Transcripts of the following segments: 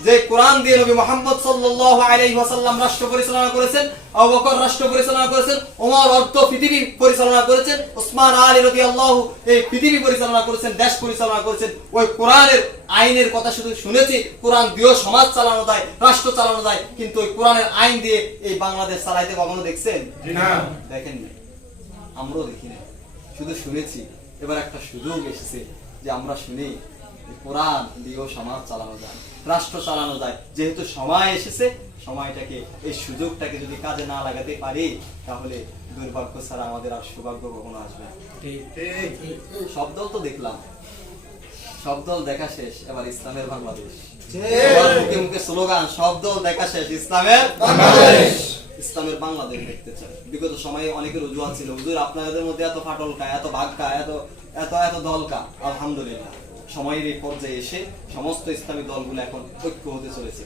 যে কোরআন দিয়ে নবী মোহাম্মদ সাল্লাল্লাহু আলাইহি ওয়াসাল্লাম রাষ্ট্র পরিচালনা করেছেন আবু বকর রাষ্ট্র পরিচালনা করেছেন ওমর অর্থ পৃথিবী পরিচালনা করেছেন ওসমান আলী রাদিয়াল্লাহু এই পৃথিবী পরিচালনা করেছেন দেশ পরিচালনা করেছেন ওই কোরআনের আইনের কথা শুধু শুনেছি কোরআন দিয়েও সমাজ চালানো যায় রাষ্ট্র চালানো যায় কিন্তু ওই কোরআনের আইন দিয়ে এই বাংলাদেশ চালাইতে কখনো দেখছেন? দেখেন নাই আমরাও দেখি নাই শুধু শুনেছি। এবার একটা সুযোগ এসেছে যে আমরা শুনি। কোরআন দিয়েও সমাজ চালানো যায় রাষ্ট্র চালানো যায়। যেহেতু সময় এসেছে সময়টাকে এই সুযোগটাকে যদি কাজে না লাগাতে পারি তাহলে দুর্ভাগ্য ছাড়া আমাদের আর সৌভাগ্য কখনো আসবে সব দল তো দেখলাম। সব দল দেখা শেষ এবার ইসলামের বাংলাদেশ। মুখে মুখে স্লোগান সব দল দেখা শেষ ইসলামের বাংলাদেশ। ইসলামের বাংলাদেশ দেখতে চায় বিগত সময়ে অনেকের অজুহাত ছিল হুজুর আপনাদের মধ্যে এত ফাটলকা এত ভাগকা এত এত এত দলকা আলহামদুলিল্লাহ। সময়ের এই পর্যায়ে এসে সমস্ত ইসলামী দলগুলো এখন ঐক্য হতে চলেছে,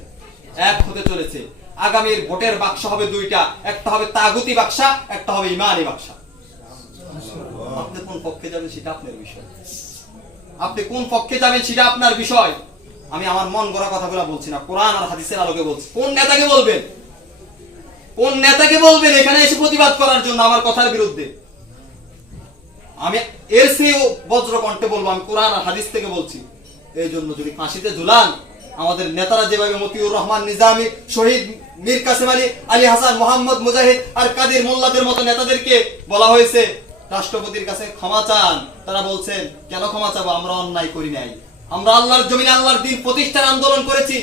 এক হতে চলেছে। আগামীর ভোটের বাক্স হবে দুইটা, একটা হবে তাগুতি বাক্সা, একটা হবে ইমানি বাক্সা। আপনি কোন পক্ষে যাবেন সেটা আপনার বিষয়। আপনি কোন পক্ষে যাবেন সেটা আপনার বিষয়। আমি আমার মন গড়া কথাগুলো বলছি না, কোরআন আর হাদিসের আলোকে বলছি। কোন নেতাকে বলবেন? কোন নেতাকে বলবেন? এখানে এসে প্রতিবাদ করার জন্য আমার কথার বিরুদ্ধে। আমি এর বজ্র কণ্ঠে বলব, আমি কোরআন আর হাদিস থেকে বলছি। এই জন্য যদি ফাঁসিতে ঝুলান, আমাদের নেতারা যেভাবে মতিউর রহমান, নিজামী, শহীদ মীর কাসেম আলী আলী হাসান, মোহাম্মদ মুজাহিদ আর কাদির মোল্লাদের মতো নেতাদেরকে বলা হয়েছে, রাষ্ট্রপতির কাছে ক্ষমা চান। তারা বলছেন, কেন ক্ষমা চাবো? আমরা অন্যায় করি নাই। আমরা আল্লাহর জমিনে আল্লাহর দিন প্রতিষ্ঠার আন্দোলন করেছি।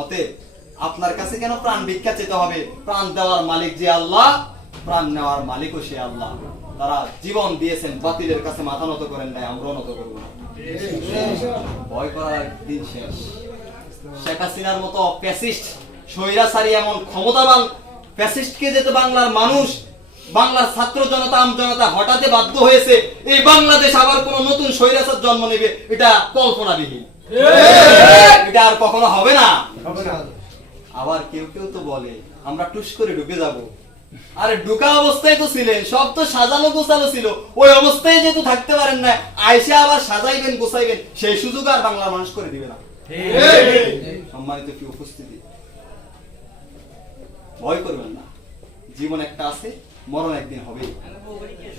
অতএব, আপনার কাছে কেন প্রাণ ভিক্ষা চেতে হবে? প্রাণ দেওয়ার মালিক যে আল্লাহ প্রাণ নেওয়ার মালিকও সে আল্লাহ। তারা জীবন দিয়েছেন বাতিলের কাছে মাথা নত করেন নাই আমরাও নত করব না। ভয় করার দিন শেষ। শেখ হাসিনার মতো প্যাসিস্ট স্বৈরাচারী এমন ক্ষমতাবান প্যাসিস্টকে যেতে বাংলার মানুষ বাংলার ছাত্র জনতা আম জনতা হঠাতে বাধ্য হয়েছে এই বাংলাদেশ আবার কোন নতুন স্বৈরাচার জন্ম নেবে এটা কল্পনাবিহীন। এটা আর কখনো হবে না। আবার কেউ কেউ তো বলে আমরা টুস করে ঢুকে যাব। আরে ঢুকা অবস্থায় তো ছিলেন সব তো সাজানো গোছানো ছিল। ওই অবস্থায় যেহেতু থাকতে পারেন না আয়সা আবার সাজাইবেন গোছাইবেন সেই সুযোগ আর বাংলার মানুষ করে দিবে না। সম্মানিত কি উপস্থিতি ভয় করবেন না। জীবন একটা আছে মরণ একদিন হবে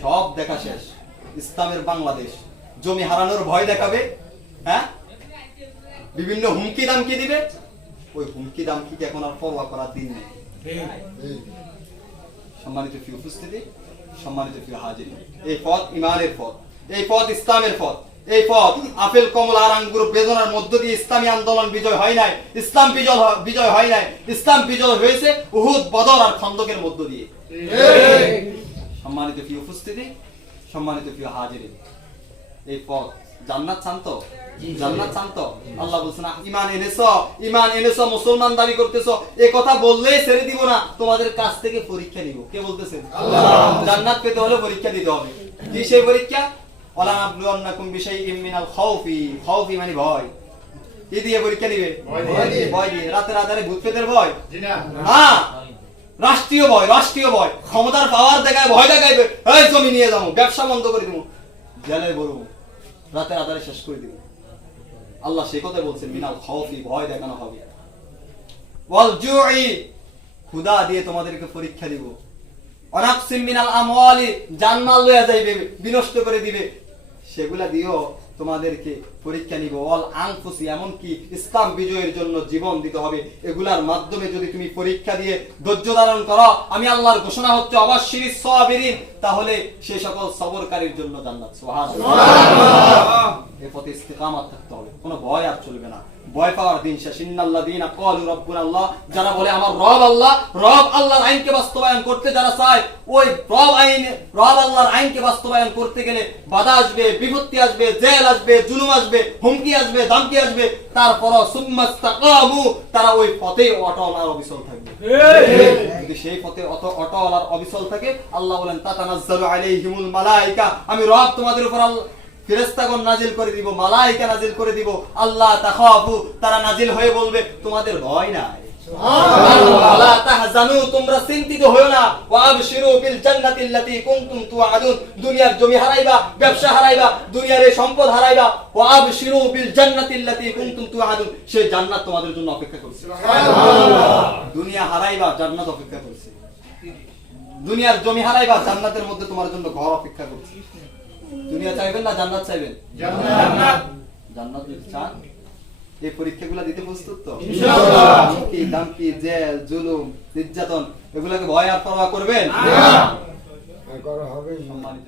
সব দেখা শেষ। ইসলামের বাংলাদেশ জমি হারানোর ভয় দেখাবে হ্যাঁ? বিভিন্ন হুমকি দামকি দিবে। ওই হুমকি দামকিকে এখন আর পরোয়া করার দিন নেই। সম্মানিত কি উপস্থিতি সম্মানিত কি হাজির। এই পথ ইমানের পথ এই পথ ইসলামের পথ এই পথ আপেল কমলা আর আঙ্গুর বেদনার মধ্য দিয়ে ইসলামী আন্দোলন বিজয় হয় নাই ইসলাম বিজয় বিজয় হয় নাই ইসলাম বিজয় হয়েছে উহুদ বদর আর খন্দকের মধ্য দিয়ে। সম্মানিত কি উপস্থিতি সম্মানিত কি হাজির এই পথ জান্নাত শান্ত? জান্নাত শান্ত? আল্লাহ বলছে না ইমান এনেছো? ইমান এনেছো? মুসলমান দাবি করতেছো? এই কথা বললেই ছেড়ে দিব না। তোমাদের কাছ থেকে পরীক্ষা নিব। কে বলতেছেন জান্নাত পেতে হলে পরীক্ষা দিতে হবে। কি সেই পরীক্ষা? ওয়ালা নাবলুয়ান্নাকুম বিশাইইম মিনাল খাউফি। খাউফি মানে ভয়। কি দিয়ে পরীক্ষা নিবে ভয় দিয়ে। ভয় দিয়ে রাতের আধারে ভূত পেতের ভয়? না। রাষ্ট্রীয় ভয় রাষ্ট্রীয় ভয়। ক্ষমতার পাওয়ার দেখায় ভয় দেখাইবে এই জমি নিয়ে যাব ব্যবসা বন্ধ করে দিব। জেলে বলব রাতের আধারে শেষ করে দিবে। আল্লাহ সে কথা বলছেন, মিনাল খাওয়ি ভয় দেখানো হবে। ওয়াল জুই খুদা দিয়ে তোমাদেরকে পরীক্ষা দিব। অনাকসিম মিনাল আমওয়ালি, জানমাল লইয়া যাইবে, বিনষ্ট করে দিবে। সেগুলা দিও তোমাদেরকে পরীক্ষা নিব। অল আংফুসি এমনকি ইসলাম বিজয়ের জন্য জীবন দিতে হবে। এগুলার মাধ্যমে যদি তুমি পরীক্ষা দিয়ে ধৈর্য ধারণ করো, আমি আল্লাহর ঘোষণা হচ্ছে, অবশ্যই সবেরিন। তাহলে সে সকল সবরকারীর জন্য জান্নাত। সুবহানাল্লাহ। এ পথে ইস্তেকামাত থাকতে হবে। কোনো ভয় আর চলবে না। ভয় পাওয়ার দিন শেষ। ইন্নাল্লাযীনা ক্বালু রাব্বুনা আল্লাহ যারা বলে আমার রব আল্লাহ রব আল্লাহর আইনকে বাস্তবায়ন করতে যারা চায় ওই রব আইন রব আল্লাহর আইনকে বাস্তবায়ন করতে গেলে বাধা আসবে বিপত্তি আসবে জেল আসবে জুলুম আসবে হুমকি আসবে দামকি আসবে। তারপর সুম্মাস্তাকামু তারা ওই পথে অটল আর অবিচল থাকবে। যদি সেই পথে অত অটল আর অবিচল থাকে আল্লাহ বলেন তাতানাজ্জালু আলাইহিমুল আমি রব তোমাদের উপর আল্লাহ ফেরেস্তাগণ নাজিল করে দিব মালাইকা নাজিল করে দিব। আল্লাহ তাখাফু তারা নাজিল হয়ে বলবে তোমাদের ভয় নাই। তোমরা চিন্তিত না। বিল জান্নাতি কুনতুম তুআদুন। দুনিয়ার জমি হারাইবা ব্যবসা হারাইবা দুনিয়ার সম্পদ হারাইবা। বিল জান্নাতি কুনতুম তুআদুন। সেই জান্নাত তোমাদের জন্য অপেক্ষা করছে। দুনিয়া হারাইবা জান্নাত অপেক্ষা করছে। দুনিয়ার জমি হারাইবা জান্নাতের মধ্যে তোমার জন্য ঘর অপেক্ষা করছে। দুনিয়া চাইবেন না জান্নাত চাইবেন? জান্নাত। যদি চান এই পরীক্ষাগুলো দিতে প্রস্তুত তো? ধমকি দামকি জেল জুলুম নির্যাতন এগুলোকে ভয় আর পরোয়া করবেন? করা হবে। সম্মানিত